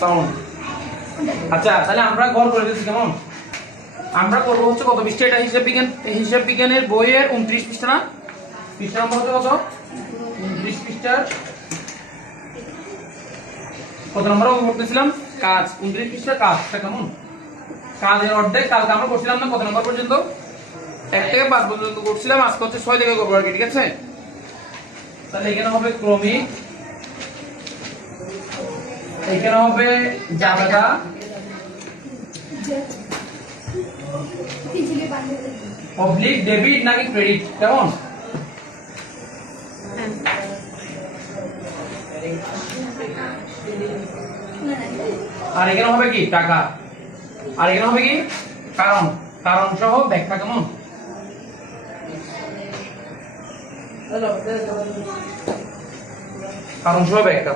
Sound. আচ্ছা তাহলে আমরা গড় করে দিচ্ছি কেমন? আমরা করবো হচ্ছে কত পৃষ্ঠা? এটা হিসাব বিজ্ঞানের বইয়ের 29 পৃষ্ঠা না? পৃষ্ঠা নম্বর হচ্ছে কত? 29 পৃষ্ঠার কত নম্বর করতেছিলাম? কাজ। 29 পৃষ্ঠার কাজটা কেমন? কাজের অর্ধেক কালকে আমরা করছিলাম না কত নম্বর পর্যন্ত? 1 থেকে 5 পর্যন্ত করছিলাম, আজকে হচ্ছে 6 থেকে করবো আর কি, ঠিক আছে? তাহলে এখানে হবে ক্রমিক, এখানে হবে জাবেদা, পাবলিক ডেবিট নাকি ক্রেডিট কেমন? আর এখানে হবে কি টাকা, আর এখানে হবে কি কারণ, কারণ সহ ব্যাখ্যা কেমন? কারণ সহ ব্যাখ্যা।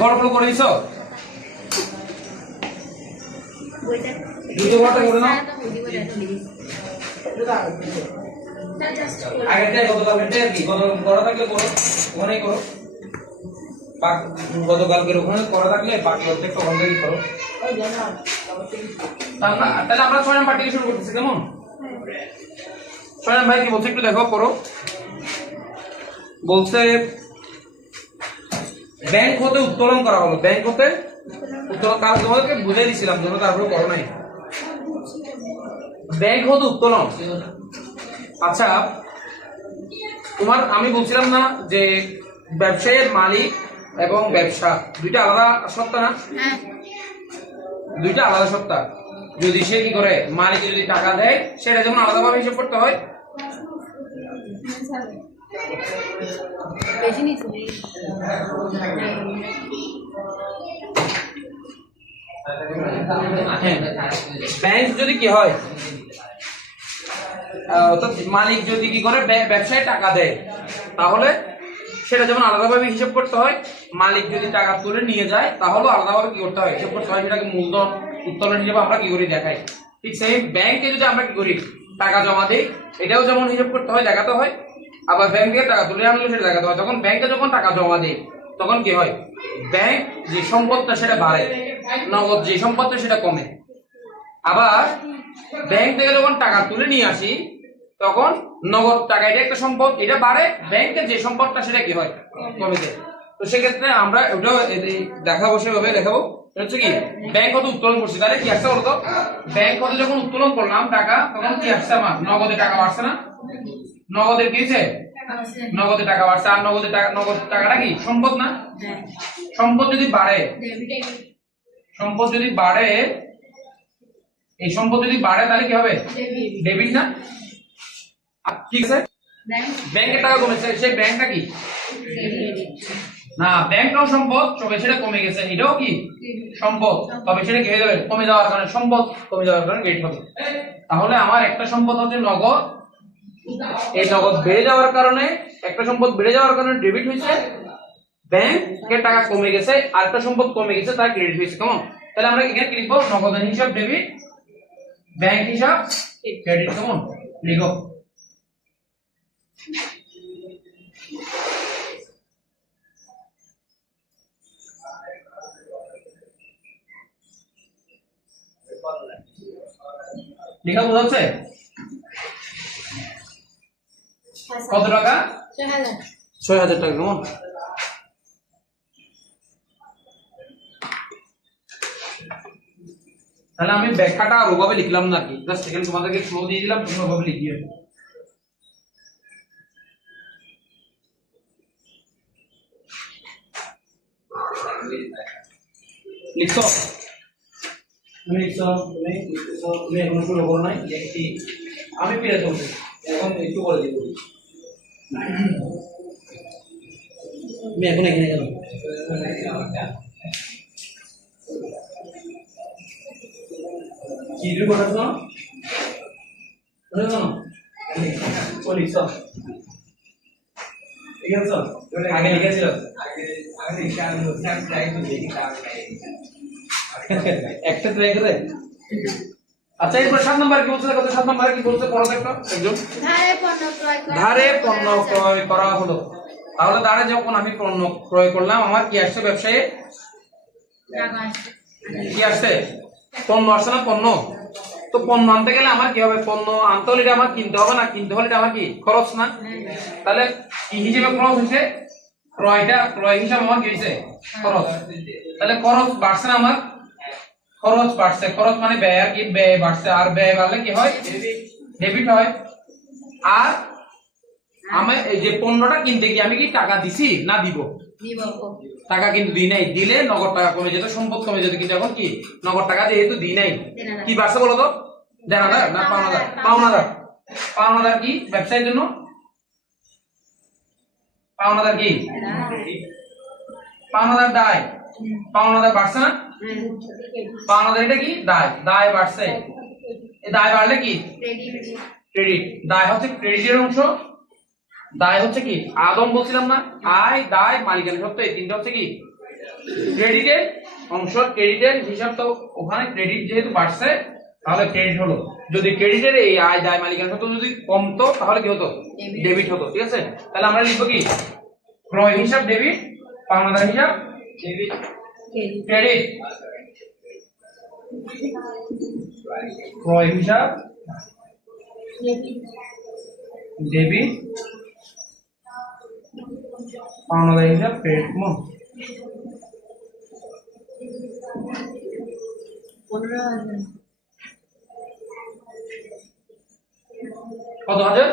গড়গুলো করে দিছো? দুটো গড়টা করে নাও। আগেরটা গতকালটা কি করা থাকলে করো, ওখানেই করো। গতকালকের ওখানে করা থাকলে বাকি অর্ধেকটা ওখান থেকেই করো। তাহলে আমরা 6 নাম্বার থেকে শুরু করতেছি কেমন? 6 নাম্বার কি বলছে একটু দেখো, পড়ো। বলছে ব্যাংক হতে উত্তোলন করা হলো। ব্যাংক হতে উত্তোলন, কাল তোমাদেরকে বুঝিয়ে দিয়েছিলাম জন্য তারপরে করো নাই। ব্যাংক হতে উত্তোলন। আচ্ছা তোমার আমি বলছিলাম না যে ব্যবসায়ের মালিক এবং ব্যবসা দুইটা আলাদা সত্তা না? দুইটা আলাদা সত্তা। যদি সে কি করে, মালিক যদি টাকা দেয় সেটা যেমন আলাদাভাবে হিসাব করতে হয়, ব্যাংক যদি কি হয়, অর্থাৎ মালিক যদি কি করে ব্যবসায় টাকা দেয় তাহলে সেটা যেমন আলাদাভাবে হিসাব করতে হয়, মালিক যদি টাকা তুলে নিয়ে যায় তাহলে আলাদাভাবে কি করতে হয়, হিসাব করতে হয়। সেটাকে মূলধন উত্তোলন হিসেবে আমরা কি করি দেখাই। ঠিক সেই ব্যাংকে যদি আমরা কি করি টাকা জমা দিই, এটাও যেমন হিসাব করতে হয় দেখাতে হয়, আবার ব্যাংকে টাকা তুলে আনলে সেটা দেখাতে হয়। তখন ব্যাংকে যখন টাকা জমা দেয় তখন কি হয়, ব্যাংক যে সম্পদটা সেটা বাড়ে, নগদ যে সম্পদটা সেটা কমে। আবার ব্যাংক থেকে যখন টাকা তুলে নিয়ে আসি তখন নগদ টাকা, এটা একটা সম্পদ, এটা বাড়ে, ব্যাংকের যে সম্পদটা সেটা কি হয় কমে যায়। তো সেক্ষেত্রে আমরা ওটাও দেখাবো, সেভাবে দেখাবো। হচ্ছে কি ব্যাংক হতে উত্তোলন করছি, তাহলে কি আসছে বলতো? ব্যাংক হতে যখন উত্তোলন করলাম টাকা তখন কি আসছে, আমার নগদে টাকা বাড়ছে না? নগদের কি হয়েছে? নগদে টাকা বাড়ছে। আর নগদ টাকাটা কি সম্পদ না? সম্পদ যদি বাড়ে, সম্পদ যদি বাড়ে, এই সম্পদ যদি বাড়ে তাহলে কি হবে? ডেবিট না? ঠিক আছে, ব্যাংকের টাকা কমেছে, সেই ব্যাংকটা কি না? ব্যাংকটাও সম্পদ, তবে সেটা কমে গেছে, এটাও কি সম্পদ, তবে সেটা কি হয়ে যাবে? কমে যাওয়ার কারণে, সম্পদ কমে যাওয়ার কারণে ক্রেডিট হবে। তাহলে আমার একটা সম্পদ হচ্ছে নগদ, এই নগদ বেড়ে যাওয়ার কারণে, একটা সম্পদ বেড়ে যাওয়ার কারণে ডেবিট হয়েছে, ব্যাংকের টাকা কমে গেছে, আর একটা সম্পদ কমে গেছে তাই ক্রেডিট হয়েছে কেমন? তাহলে আমরা এখানে কি লিখবো? নগদের হিসাব ডেবিট, ব্যাংক হিসাব ক্রেডিট কেমন? লিখো। লেখা বোঝা যাচ্ছে? কত টাকা? 6,000 টাকা কেমন? তাহলে আমি ব্যাখ্যাটা আর ওভাবে লিখলাম না কি, জাস্ট এখানে তোমাদেরকে ফ্লো দিয়ে দিলাম, তুমি ওভাবে লিখিয়ে লিখছো। তুমি লিখছো, তুমি এখন শুরু করো নাই, আমি ফিরে যাবো এখন, একটু বলে দিব তুমি এখন এখানে গেল। কি দিয়ে পড়াচ্ছ? পড়ে জানো? ও লিখছো? ঠিক আছে, আগে লিখেছিল, একটা ট্রাই করে। আচ্ছা এরপর 7 নম্বর কি বলছে? কত 7 নম্বরে কি বলছে? পড়ো দেখো একজন। ধারে পণ্য ক্রয় করা হলো। তাহলে ধারে যখন আমি পণ্য ক্রয় করলাম আমার কি আসছে? ব্যবসায়ে কি আসছে? পণ্য আসছে না? পণ্য। তো পণ্য আনতে গেলে আমার কি হবে? পণ্য আনতে হলে এটা আমার কিনতে হবে না? কিনতে হলে এটা আমার কি খরচ না? তাহলে কি হিসেবে খরচ হয়েছে? ক্রয় হিসাবে আমার কি হয়েছে? খরচ। তাহলে খরচ বাড়ছে না আমার? খরচ বাড়ছে। খরচ মানে ব্যয়, আর কি ব্যয় বাড়ছে। আর ব্যয় বাড়লে কি হয়? ডেবিট হয়। আর আমি এই যে পণ্যটা কিনতে গিয়ে আমি কি টাকা দিছি না দিব? টাকা কিন্তু দিই নাই। দিলে নগদ টাকা কমে যেত, সম্পদ কমে যেত। কিন্তু এখন কি নগদ টাকা যেহেতু দিই নাই, কি বাড়ছে বলো তো? দেনাদার না পাওনাদার? পাওনাদার। পাওনাদার কি ব্যবসায়ের জন্য? পাওনাদার কি? পাওনাদার দায়। পাওনাদার বাড়ছে না? পাওনাদার এটা কি? দায়। দায় বাড়ছে। এই দায় বাড়লে কি? ক্রেডিট। দায় হচ্ছে ক্রেডিটের অংশ। দায় হচ্ছে কি? আদম বলছিলাম না? আয়, দায়, মালিকানা সত্ত্ব, এই তিনটা হচ্ছে কি ক্রেডিটের অংশ। ক্রেডিটের হিসাব তো ওখানে ক্রেডিট যেহেতু বাড়ছে তাহলে ক্রেডিট হলো। যদি ক্রেডিটের এই আয়, দায়, মালিকানা সত্ত্ব যদি কমতো তাহলে কি হতো? ডেবিট হতো। ঠিক আছে? তাহলে আমরা লিখবো কি? ক্রয় হিসাব ডেবিট, পাওনাদার হিসাব ডেবিট, ক্রেডিট। ক্রয় হিসাব ডেবিট, পাওনাদার হিসাব ক্রেডিট। কেমন? কত হাজার?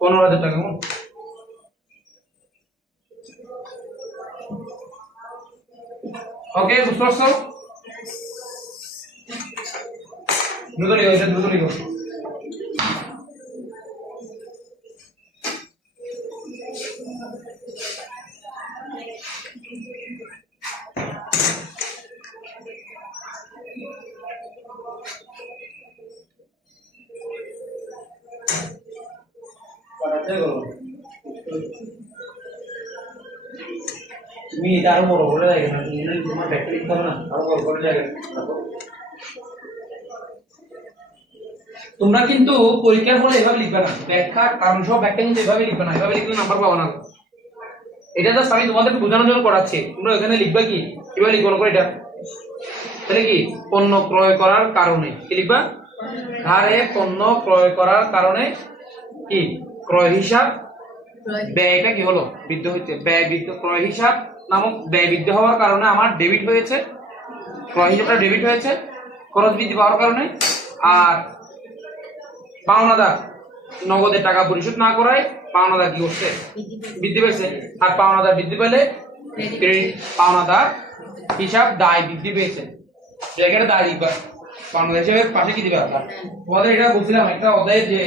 15,000 টাকা। কেমন? ওকে, বুঝতে পারছো? দ্রুত লিখো, এটা দ্রুত লিখো। তুমি এটা আরো বড় করে দেখে না, তুমি তোমার ব্যাখ্যা লিখতে হবে না, আরো বড় করে দেখে। তোমরা কিন্তু পরীক্ষার হলে এভাবে লিখবে না, ব্যাখ্যা কারণ সহ ব্যাখ্যা কিন্তু এভাবে লিখবে না। এভাবে লিখলে নাম্বার পাবো না। এটা জাস্ট আমি তোমাদেরকে বোঝানোর জন্য করাচ্ছি। তোমরা এখানে লিখবা কি? কিভাবে লিখবো করে এটা? তাহলে কি পণ্য ক্রয় করার কারণে কি লিখবা? ধারে পণ্য ক্রয় করার কারণে কি ক্রয় হিসাব ব্যয়টা কি হলো? বৃদ্ধি হচ্ছে। ব্যয় বৃদ্ধি, ক্রয় হিসাব নামক ব্যয় বৃদ্ধি হওয়ার কারণে আমার ডেবিট হয়েছে। ক্রয় হিসাবটা ডেবিট হয়েছে খরচ বৃদ্ধি পাওয়ার কারণে। আর পাওনাদার নগদের টাকা পরিশোধ না করায় পাওনাদার কি করছে? বৃদ্ধি পেয়েছে। আর পাওনাদার বৃদ্ধি পেলে ক্রেডিট। পাওনাদার হিসাব দায় বৃদ্ধি পেয়েছে। জায়গাটা দায় লিখবা। পাওনাদার হিসাবে পাশে কি দিবা? তোমাদের এটা বলছিলাম একটা অধ্যায়ে যে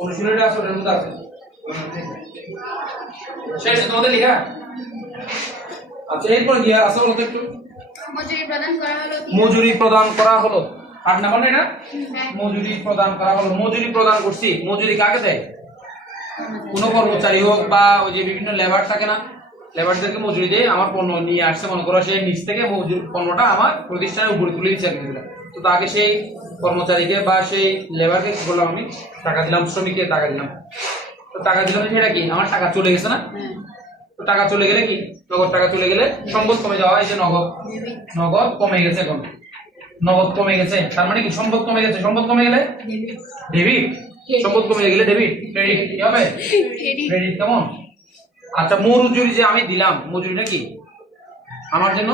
অনুশীলনীটা আছে ওটার মধ্যে আছে। শেষ তোমাদের লেখা? আচ্ছা, এরপর কি আছে বলতে একটু? মজুরি প্রদান করা হলো। 8 নাম্বার না এটা? মজুরি প্রদান করা হলো। মজুরি প্রদান করছি। মজুরি কাকে দেয়? কোন কর্মচারী হোক বা ওই যে বিভিন্ন লেবার থাকে না, লেবারদেরকে মজুরি দেয়। আমার পণ্য নিয়ে আসছে, মনে করো সে নিচ থেকে পণ্যটা আমার প্রতিষ্ঠানের উপরে তুলে দিচ্ছে আর কি। তো তাকে সেই কর্মচারীকে বা সেই লেবারকে কি করলাম? আমি টাকা দিলাম, শ্রমিককে টাকা দিলাম। তো টাকা দিলাম, সেটা কি আমার টাকা চলে গেছে না? তো টাকা চলে গেলে কি নগদ টাকা চলে গেলে সম্পদ কমে যাওয়া। এই যে নগদ কমে গেছে। এখন নগদ কমে গেছে তার মানে কি সম্পদ কমে গেছে। সম্পদ কমে গেলে ডেবিট। সম্পদ কমে গেলে ডেবিট। ক্রেডিট কি হবে? ক্রেডিট। কেমন? আচ্ছা, মজুরি যে আমি দিলাম, মজুরিটা কি আমার জন্য?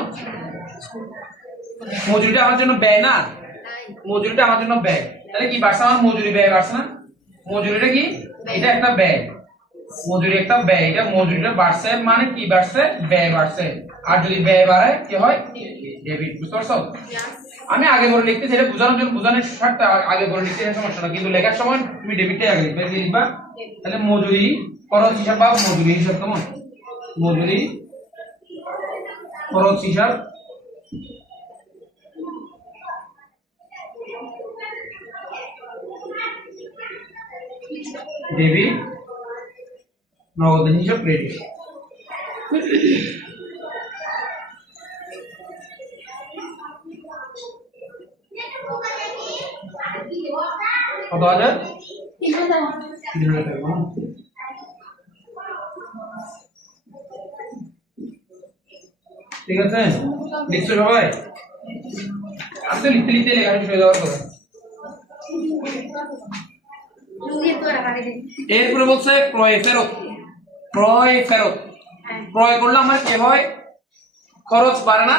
মজুরিটা আমার জন্য ব্যয় না? মজুরিটা আমার জন্য ব্যয়। তাহলে কি বাড়ছে? আমার মজুরি ব্যয় বাড়ছে না? মজুরিটা কি? এটা একটা ব্যয়। মজুরি একটা ব্যয়। এটা মজুরিটা বাড়ছে মানে কি বাড়ছে? ব্যয় বাড়ছে। আর যদি ব্যয় বাড়ে কি হয়? ডেবিট। বুঝতে পারছো? আমি আগে করে লিখতেছি, এটা বোঝানোর জন্য, বোঝানোর স্বার্থে আগে করে লিখতে সমস্যা না, কিন্তু লেখার সময় তুমি ডেবিটটাই আগে লিখবে। কি লিখবা? তাহলে মজুরি খরচ হিসাব বা মজুরি হিসাব। কেমন? মজুরি খরচ হিসাব ডেবিট, নগদ হিসাব ক্রেডিট। কত হাজার? 3,000 টাকা। ঠিক আছে, লিখছো সবাই? আমি তো লিখতে লিখতে লেখা শেষ হয়ে যাওয়ার কথা। এরপরে বলছে ক্রয় ফেরত। ক্রয় ফেরত, ক্রয় করলে আমার কি হয়? খরচ বাড়ে না?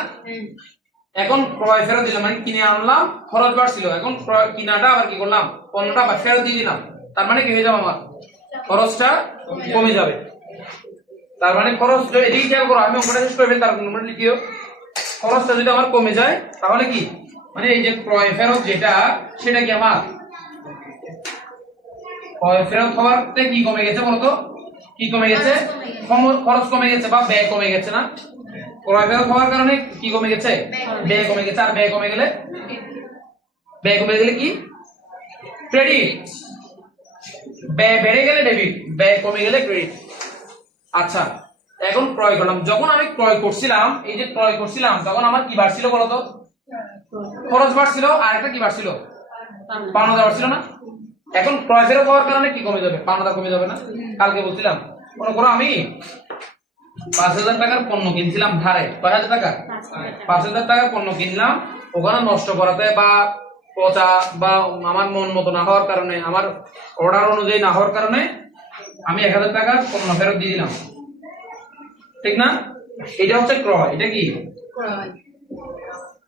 এখন ক্রয় ফেরত দিলাম, মানে কিনে আনলাম, খরচ বাড়ছিল, এখন ক্রয় কিনাটা আবার কি করলাম? পণ্যটা আবার ফেরত দিয়ে দিলাম, তার মানে কি হয়ে যাবে? আমার খরচটা কমে যাবে। তার মানে খরচ, এদিকে খেয়াল করো, আমি অঙ্কটা শেষ করবে তার মানে লিখিও, খরচটা যদি আমার কমে যায় তাহলে কি, মানে এই যে ক্রয় ফেরত যেটা, সেটা কি আমার ক্রয় ফেরত হওয়াতে কি কমে গেছে বলতো? কি কমে গেছে? খরচ কমে গেছে বা ব্যয় কমে গেছে না? ক্রয় ফেরত হওয়ার কারণে কি কমে গেছে? ব্যয় কমে গেছে। আর ব্যয় কমে গেলে, ব্যয় কমে গেলে কি? ক্রেডিট। ব্যয় বেড়ে গেলে ডেবিট, ব্যয় কমে গেলে ক্রেডিট। আচ্ছা, এখন ক্রয় করলাম, যখন আমি ক্রয় করছিলাম, এই যে ক্রয় করছিলাম, তখন আমার কি বাড়ছিল বলতো? খরচ বাড়ছিল, আর একটা কি বাড়ছিল? পাওনাদার বাড়ছিল না? এখন ক্রয় ফেরত হওয়ার কারণে কি কমে যাবে? পাওনাদার কমে যাবে না? কালকে বলছিলাম, মনে করো আমি 5,000 টাকার পণ্য কিনছিলাম ধারে, 5,000 টাকা, 5,000 টাকার পণ্য কিনলাম, ওখানে নষ্ট করাতে বা পচা বা আমার মন মতো না হওয়ার কারণে, আমার অর্ডার অনুযায়ী না হওয়ার কারণে আমি 1,000 টাকার পণ্য ফেরত দিয়ে দিলাম, ঠিক না? এটা হচ্ছে ক্রয়। এটা কি?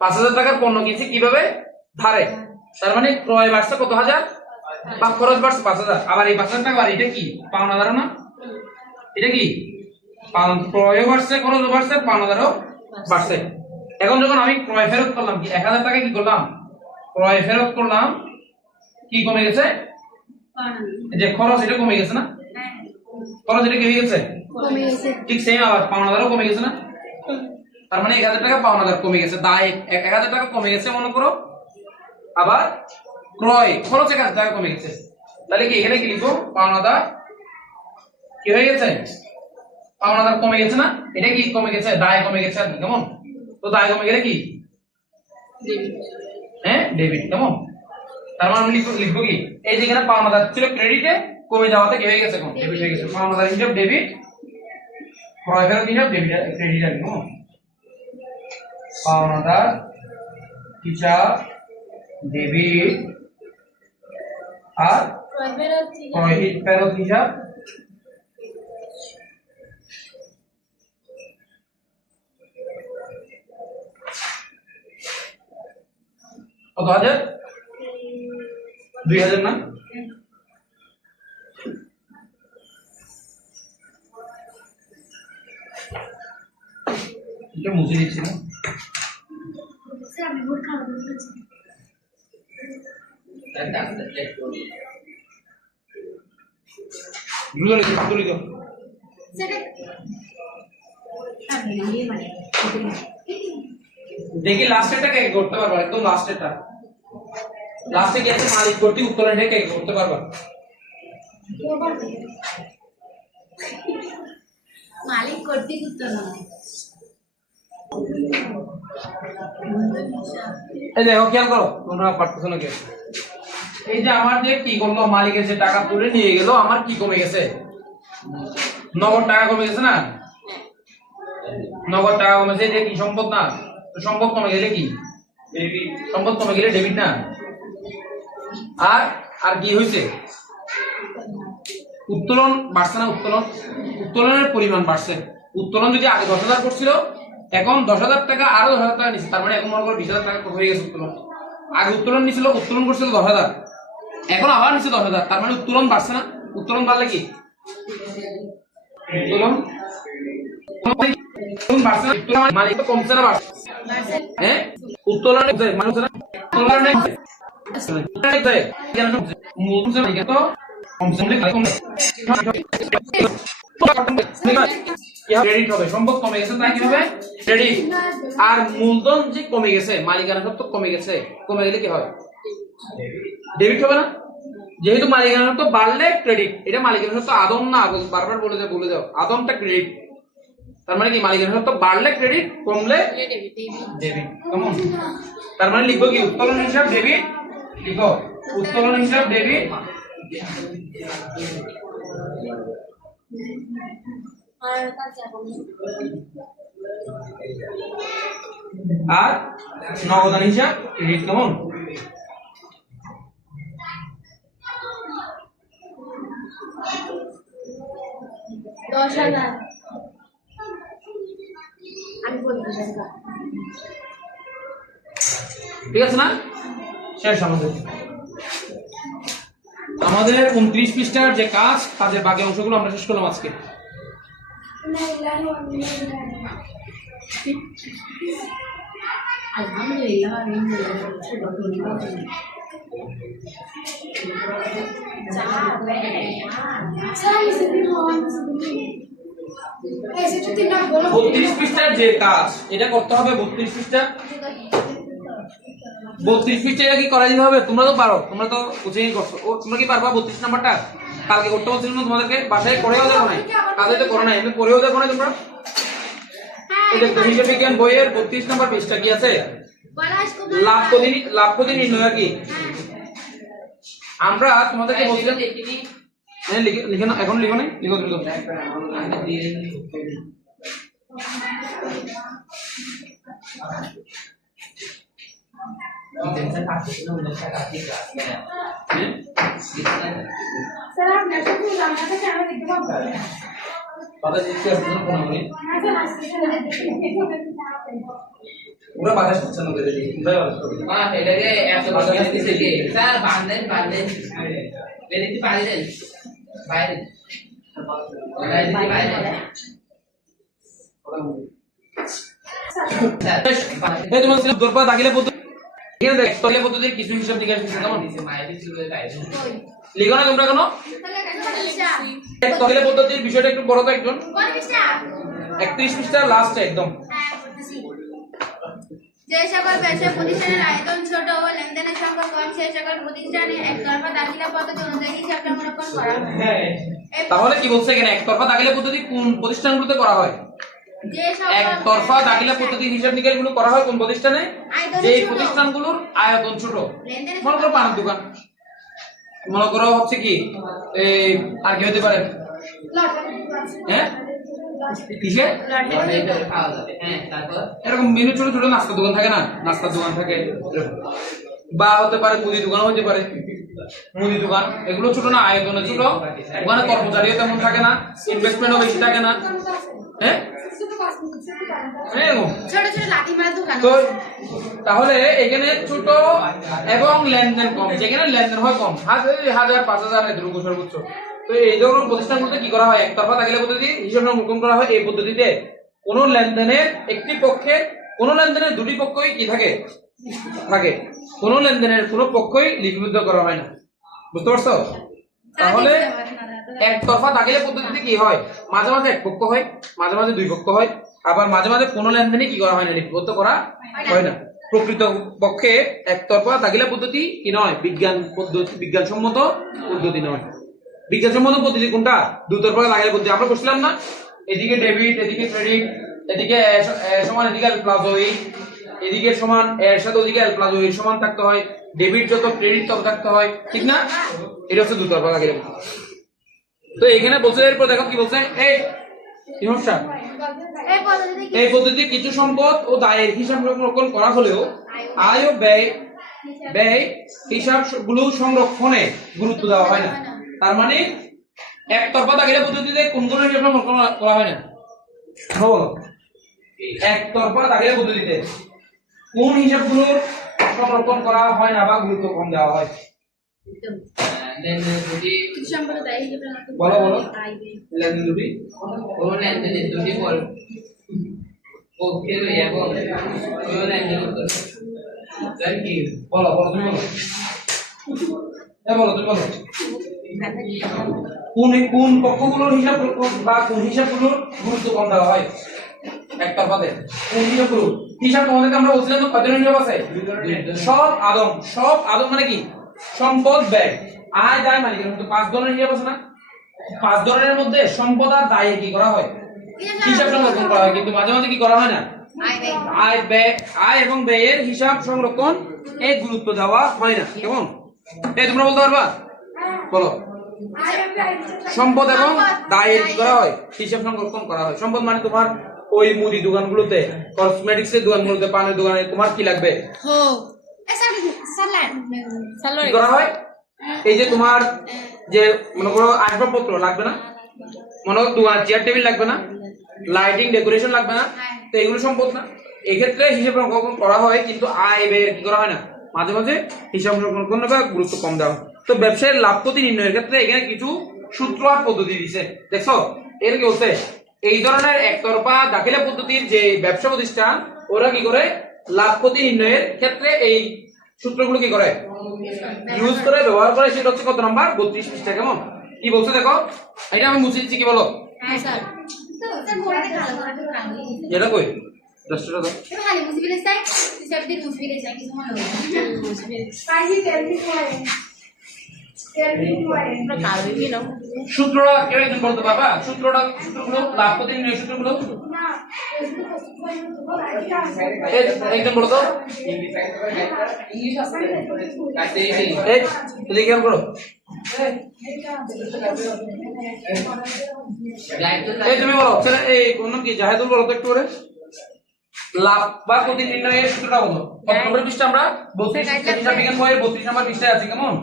5,000 টাকার পণ্য কিনছি কিভাবে? ধারে, তার মানে ক্রয় বাড়ছে কত হাজার, বা খরচ বাড়ছে 5,000, আবার এই 5,000 টাকা এটা কি? পাওনাদার না? এটা কি? ক্রয়ও বাড়ছে, খরচও বাড়ছে, পাওনাদারও বাড়ছে। এখন যখন আমি ক্রয় ফেরত করলাম, কি 1,000 টাকা কি করলাম? ক্রয় ফেরত করলাম, কি কমে গেছে? যে খরচ, এটা কমে গেছে না? খরচ এটা কি হয়ে গেছে? ঠিক সেম, আবার পাওনাদারও কমে গেছে না? তার মানে 1,000 টাকা পাওনাদার কমে গেছে, দায় 1,000 টাকা কমে গেছে মনে করো, আবার ক্রয় খরচ 1,000 টাকা কমে গেছে। তাহলে কি এখানে কি লিখবো? পাওনাদার কি হয়ে গেছে? পাওনাদার কমে গেছে না? এটা কি কমে গেছে? দায় কমে গেছে। আর কেমন? তো দায় কমে গেলে কি? হ্যাঁ, ডেবিট। কেমন? তার মানে লিখবো কি, এই যেখানে পাওনাদার ছিল ক্রেডিটে, কমে যাওয়াতে কি হয়ে গেছে? কোন ডেবিট হয়ে গেছে। পাওনাদার হিসাব ডেবিট, ক্রয় ফেরত হিসাব ডেবিট, ক্রেডিট। আর কেমন? পাওনাদার হিসাব ডেবিট আর ক্রয় ফেরত হিসাব কত হাজার? 2,000 না? এটা মুছে দিচ্ছি না। দেখি লাস্টেরটা কে করতে পারবা? একদম লাস্টেরটা, লাস্টে কি আছে? মালিক কর্তৃক উত্তোলন কে করতে পারবা? মালিক কর্তৃক উত্তোলন। এই দেখো, খেয়াল করো, তোমরা পারতেছো না কেন? এই যে আমার যে কি করলো, মালিকের যে টাকা তুলে নিয়ে গেল, আমার কি কমে গেছে? নগদ টাকা কমে গেছে না? নগদ টাকা কমেছে, এটা কি সম্পদ না? তো সম্পদ কমে গেলে কি? সম্পদ কমে গেলে ডেবিট না? আর আর কি হয়েছে? উত্তোলন বাড়ছে না? উত্তোলনের পরিমাণ বাড়ছে। উত্তোলন যদি আগে 10,000 করছিল, এখন 10,000 টাকা আরো 10,000 টাকা নিচ্ছে, তার মানে এখন মনে করো 20,000 টাকা হয়ে গেছে উত্তোলন। আগে উত্তোলন নিছিল, উত্তোলন করছিল 10,000, এখন আবার নিচ্ছে 10,000, তার মানে উত্তোলন বাড়ছে না? উত্তোলন বাড়লে কি? উত্তোলন বাড়ছে না? উত্তোলন মালিক কমছে না বাড়ছে? হ্যাঁ, উত্তোলনে মানুষ না, উত্তোলনে ক্রেডিট হবে, সম্পদ কমে গেছে, তাই কি হবে? ক্রেডিট। আর মূলধন যে কমে গেছে, মালিকানা সত্ত্ব কমে গেছে, কমে গেলে কি হয়? ডেবিট হবে না? যেহেতু মালিকানা সত্ত্ব বাড়লে ক্রেডিট, এটা মালিকানা সত্ত্ব আদম না, বারবার বলে যাও, আদমটা ক্রেডিট। তার মানে কি, মালিকানা সত্ত্ব বাড়লে ক্রেডিট, কমলে ডেবিট। কেমন? তার মানে লিখবো কি, উত্তোলন হিসাব ডেবিট, লিখো উত্তোলন হিসাব ডেবিট, আর নগদান হিসাব ক্রেডিট, কেমন? ঠিক আছে না? শেষ আমাদের 29 পৃষ্ঠার যে কাজ, কাজের বাকি অংশগুলো আমরা শেষ করলাম আজকে। আলহামদুলিল্লাহ। 32 পৃষ্ঠার যে কাজ, এটা করতে হবে। 32 পৃষ্ঠা 32 পৃষ্ঠা এটা কি করা দিতে হবে? তোমরা তো পারো, তোমরা তো কোচিং করছো। ও তোমরা কি পারবা 32 নাম্বারটা? কালকে করতে বলছিলাম না তোমাদেরকে? বাসায় করেও দেখো নাই, কাজে তো করো নাই, এমনি করেও দেখো নাই তোমরা। এই যে হিসাব বিজ্ঞান বইয়ের 32 নাম্বার পৃষ্ঠা কি আছে? লাভ ক্ষতি নির্ণয় কি? আমরা তোমাদেরকে বলছিলাম লিখে না, এখন লিখো নাই, লিখো লিখো। স্যার আপনার সাথে জানাটা কেন দিতে পারবো? পাতা দিতে আসলে কোন হবে? পুরো বাধা সচ্ছন্ন করে দিই। পুরো বাধা। এটাকে 120 দিতে দিয়ে স্যার বাঁধেন বেরিয়ে দিতে পারেন বাইরে বাইরে এই তোমার ছিল দরপা দাগিলে পদ্ধতি, এখানে দেখ তলে পদ্ধতির কিছু হিসাব নিকাশ দিতে কেমন মায়ের ছিল বাইরে লিখো না তোমরা কেন? এক তলে পদ্ধতির বিষয়টা একটু বড় তো একজন 31 পৃষ্ঠা লাস্ট একদম। যে সকল ব্যবসা প্রতিষ্ঠানের আয়তন ছোট ও লেনদেনের সংখ্যা কম, সেই সকল প্রতিষ্ঠানে একতরফা দাখিলা পদ্ধতি অনুযায়ী হিসাব সংরক্ষণ করা হয়। তাহলে কি বলছে এখানে? একতরফা দাখিলা পদ্ধতি কোন প্রতিষ্ঠানগুলোতে করা হয়? যে সকল একতরফা দাখিলা পদ্ধতির হিসাব নিকাশগুলো করা হয় কোন প্রতিষ্ঠানে? যে প্রতিষ্ঠানগুলোর আয়তন ছোট। মনে করো পানের দোকান, মনে করো হচ্ছে কি এই আর কি হতে পারে? হ্যাঁ কিসে খাওয়া যাবে। হ্যাঁ, তারপর এরকম মেনু ছোট ছোট নাস্তার দোকান থাকে না, নাস্তার দোকান থাকে, বা হতে পারে মুদি দোকান হতে পারে, মুদি দোকান। এগুলো ছোট না, আয়তনে ছোট, ওখানে কর্মচারীও তেমন থাকে না, ইনভেস্টমেন্টও বেশি থাকে না। হ্যাঁ ছোট ছোট লাঠি মারা দোকান। তো তাহলে এখানে ছোট এবং লেনদেন কম, যেখানে লেনদেন হয় কম, 1000 5000 এতটুকু সর্বোচ্চ। তো এই ধরনের প্রতিষ্ঠানগুলোতে কি করা হয়? একতরফা দাখিলা পদ্ধতি হিসাব সংরক্ষণ করা হয়। এই পদ্ধতিতে কোন লেনদেনের একটি পক্ষে, কোন লেনদেনের দুটি পক্ষই কি থাকে? কোন লেনদেনের কোন পক্ষই লিপিবদ্ধ করা হয় না। বুঝতে পারছো? তাহলে একতরফা দাখিলা পদ্ধতিতে কি হয়? মাঝে মাঝে এক পক্ষ হয়, মাঝে মাঝে দুই পক্ষ হয়, আবার মাঝে মাঝে কোনো লেনদেনই কি করা হয় না, লিপিবদ্ধ করা হয় না। প্রকৃত পক্ষে একতরফা দাখিলা পদ্ধতি কি নয়? বিজ্ঞানসম্মত পদ্ধতি নয়। বিজ্ঞানসম্মত পদ্ধতি কোনটা? দুতরফা দাখিলা পদ্ধতি। আমরা বলছিলাম না, এদিকে ডেবিট, এদিকে ক্রেডিট, এদিকে সমান এদিকে এল প্লাস ওই, এদিকে সমান এর সাথে ওদিকে এল প্লাস ওই সমান থাকতে হয়, ডেবিট যত ক্রেডিট তত থাকতে হয়, ঠিক না? এটা হচ্ছে দুতরফা দাখিলা পদ্ধতি। তো এখানে বলছে, এরপর দেখো কি বলছে, এই সমস্যা এই পদ্ধতিতে কিছু সম্পদ ও দায়ের হিসাব সংরক্ষণ করা হলেও আয় ও ব্যয় হিসাব গুলো সংরক্ষণে গুরুত্ব দেওয়া হয় না। তার মানে একতরফা দাখিলা পদ্ধতিতে কোনগুলো হিসাব সংরক্ষণ করা হয় না? বলো, একতরফা দাখিলা পদ্ধতিতে কোন হিসাবগুলোর সংরক্ষণ করা হয় না বা গুরুত্ব কম দেওয়া হয়? লেনদেন দুটি বলো লেনদেন দুটি কোন লেনদেনের দুটি বল পক্ষে এবং কোন লেনদেন উত্তর তাই কি বলো তুমি বলো। হ্যাঁ বলো, তুমি বলো। কোন পক্ষগুলোর হিসাব বা কোন হিসাবগুলোর গুরুত্ব কম দেওয়া হয় একতরফাতে? কোন হিসাবগুলো? হিসাব তোমাদেরকে আমরা বলছিলাম তো কয় ধরনের হিসাব আছে? সব আদম মানে কি? সম্পদ ব্যয় আয় দায় মালিকের মতো 5 ধরনের হিসাব আছে না? 5 ধরনের মধ্যে সম্পদ আর দায়ে কি করা হয়? হিসাব সংরক্ষণ করা হয়, কিন্তু মাঝে মাঝে কি করা হয় না? আয় এবং ব্যয়ের হিসাব সংরক্ষণ এ গুরুত্ব দেওয়া হয় না। কেমন? এই তোমরা বলতে পারবা? বলো। সম্পদ এবং দায়ের কি করা হয় হিসাব সংরক্ষণ করা হয়। সম্পদ মানে তোমার ওই মুদি দোকানগুলোতে, কসমেটিক্স এর দোকানগুলোতে, পানের দোকানে তোমার কি লাগবে, কি করা হয়? এই যে তোমার যে মনে করো আসবাবপত্র লাগবে না, মনে করো দোকান চেয়ার টেবিল লাগবে না, লাইটিং ডেকোরেশন লাগবে না, তো এগুলো সম্পদ না। এক্ষেত্রে হিসাব সংরক্ষণ করা হয়, কিন্তু আয় ব্যয়ের কি করা হয় না, মাঝে মাঝে হিসাব সংরক্ষণ বা গুরুত্ব কম দেওয়া হয়। তো ব্যবসায়ের লাভ ক্ষতি নির্ণয়ের ক্ষেত্রে এখানে কিছু সূত্র আর পদ্ধতি দিছে, দেখছো? এর কি বলছে, এই ধরনের একতরফা দাখিলা পদ্ধতির যে ব্যবসা প্রতিষ্ঠান ওরা কি করে লাভ ক্ষতি নির্ণয়ের ক্ষেত্রে এই সূত্রগুলো কি করে ইউজ করে, ব্যবহার করে। সেটা হচ্ছে কত নাম্বার 32 পৃষ্ঠা। কেমন কি বলছে দেখো, এটা আমি মুছে দিচ্ছি, কি বলো এটা কই দশটা দাও। সূত্রটা কেউ একজন বলতে পারবা? সূত্রগুলো লাভ ক্ষতি নির্ণয়ের সূত্রগুলো একজন বলো তো। এই খেয়াল করো, এই তুমি বলো ছেলে, এই কোন নাম কি, জাহেদুল বলো তো একটু করে। লাভ বা ক্ষতি নির্ণয়ের সূত্রটা বলো। কত নম্বর পৃষ্ঠা আমরা? 32 পৃষ্ঠা, বিজ্ঞান বইয়ের 32 নম্বর পৃষ্ঠায় আছে। কেমন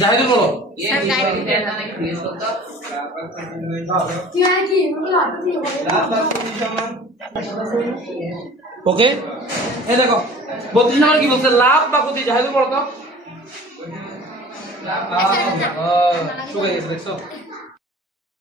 জাহেদুল বলো। ওকে, এই দেখো 32 নম্বর কি বলছে, লাভ বা ক্ষতি। জাহেদুল বলো তো। শুকাই গেছে দেখছো।